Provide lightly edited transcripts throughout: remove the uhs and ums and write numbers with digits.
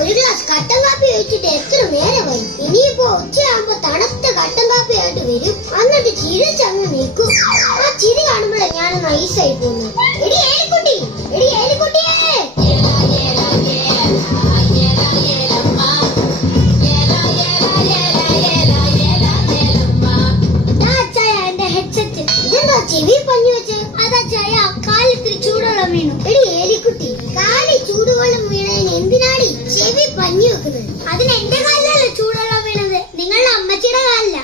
ഒരു ഗ്ലാസ് കട്ടൻ കാപ്പി കഴിച്ചിട്ട് എത്ര നേരമായി. ഇനിയിപ്പോ ഉച്ചയാകുമ്പോ തണുത്ത കട്ടൻ കാപ്പി ആയിട്ട് വരും. എന്നിട്ട് ചിരിച്ചങ്ങ് നിൽക്കും. ആ ചിരി കാണുമ്പോഴേ ഞാൻ നൈസായി പോകുന്നു. എടി ഏലിക്കുട്ടി, എടി ഏലിക്കുട്ടിയേ. ചെവി പഞ്ഞു വെച്ച് അതാ ചായ കാലിത്തിരി ചൂടുവെള്ളം വീണു. എടി ഏലിക്കുട്ടി, കാലിൽ ചൂടുവെള്ളം വീണതിന് എന്തിനാടി ചെവി പഞ്ഞു വെക്കുന്നത്? അതിന് എന്റെ കാലിലല്ല ചൂടുവെള്ളം വീണത്, നിങ്ങളുടെ അമ്മച്ചിയുടെ കാലില.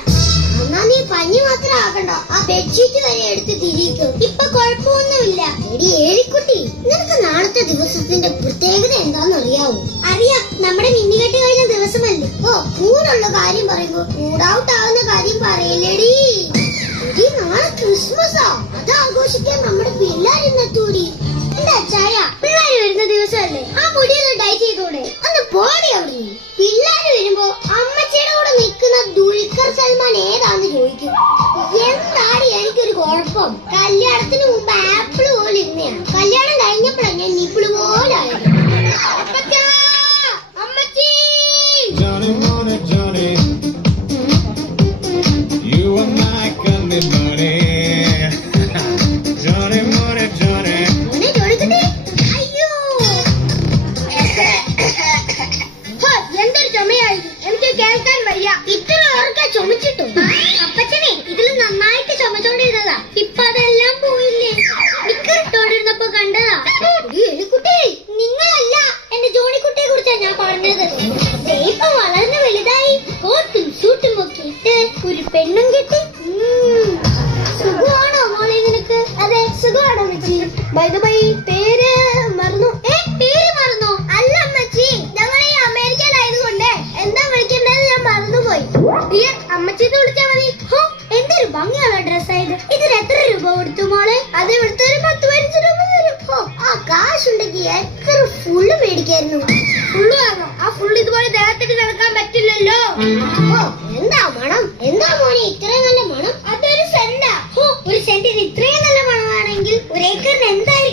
എന്നാ നീ പഞ്ഞു മാത്രം ആക്കണ്ട, ആ ബെഡ്ഷീറ്റ് വരെ എടുത്ത് തിരിക്കും. ഇപ്പൊ കുഴപ്പമൊന്നുമില്ല. എടി ഏലിക്കുട്ടി, നിനക്ക് നാളത്തെ ദിവസത്തിന്റെ പ്രത്യേകത എന്താന്ന് അറിയാവോ? അറിയാം, നമ്മുടെ മിന്നികെട്ട് കഴിഞ്ഞ ദിവസമല്ലേ. ഓ, മൂടുള്ള കാര്യം പറയുമ്പോ മൂഡൌട്ട് ആവുന്ന കാര്യം പറയില്ലേടി. നാളെ ക്രിസ്മസാ, അത് ആഘോഷിക്കാൻ നമ്മുടെ പിള്ളേരെന്നെത്തൂടി. എന്താ ചായ, പിള്ളേര് വരുന്ന ദിവസമല്ലേ, ആ മുടിയൊന്ന് ഡൈ ചെയ്തൂടെ? ഒന്ന് പോടി അവിടെ. പിള്ളേര് വരുമ്പോ അമ്മച്ചിയുടെ കൂടെ നിൽക്കുന്ന ദുൽഖർ സൽമാൻ ഏതാന്ന് ചോദിക്കും. എന്താടി എനിക്കൊരു കുഴപ്പം, കല്യാണത്തിന് മുമ്പ് ആപ്പിള് പോലെ ഇരുന്നയാണ്, കല്യാണം കഴിഞ്ഞപ്പോഴാണ് ഞാൻ നിപ്പിള് പോലെ ആയത്. അമ്മച്ചി, എന്തൊരു ചുമയായിരുന്നു, എനിക്ക് കേൾക്കാൻ വയ്യ. ഇത്ര ഓർക്ക ചുമച്ചിട്ടും. അപ്പച്ചനെ ഇതിൽ നന്നായിട്ട് ചുമച്ചോണ്ടിരുന്നതാ, ഇപ്പൊ അതെല്ലാം പോയില്ലേ. ഇട്ടോണ്ടിരുന്നപ്പോ കണ്ടതാ. എലിക്കുട്ടി, നിങ്ങളല്ല, എന്റെ ജോണിക്കുട്ടിയെ കുറിച്ചാ ഞാൻ പറഞ്ഞത്. ഇപ്പൊ വളർന്ന് വലുതായി കോട്ടും സൂട്ടും ഒക്കെ ഇട്ട് ഒരു പെണ്ണും കെട്ടി. സുഖമാണോ മോളെ നിനക്ക്? അതെ, സുഖമാണോ അമ്മച്ചി? ബൈ ദ ബൈ, പേര് മറന്നു. പേര് മറന്നോ? അല്ല അമ്മച്ചി, ഞങ്ങൾ ഈ അമേരിക്കയിലായതുകൊണ്ട് എന്താ വിളിക്കേണ്ടത് ഞാൻ മറന്നുപോയി. ഡിയർ അമ്മച്ചിന്ന് വിളിച്ചാ മതി. ഹോ, എന്തൊരു ഭംഗിയുള്ള ഡ്രസ്സായത്. ഇതിന് എത്ര രൂപ കൊടുത്തു മോളെ? അത് ഇവിടുത്തെ ഒരു 10-15 രൂപ വരും. ഹോ, ആ കാശുണ്ടെങ്കിൽ എത്ര ഫുള്ള് മേടിക്കായിരുന്നു. ഫുള്ള് വാങ്ങോ? ആ ഫുള്ള് ഇതുപോലെ ദേഹത്തിന് നടക്കാൻ പറ്റില്ലല്ലോ. ഓ, എന്താ മണം? എന്താ മോനെ ഇത്രയും നല്ല മണം? അതൊരു സെന്റാ. ഹോ, ഒരു സെന്റിന് ഇത്രയും നല്ല മണമാണെങ്കിൽ ഒരു ഏക്കറിന് എന്തായാലും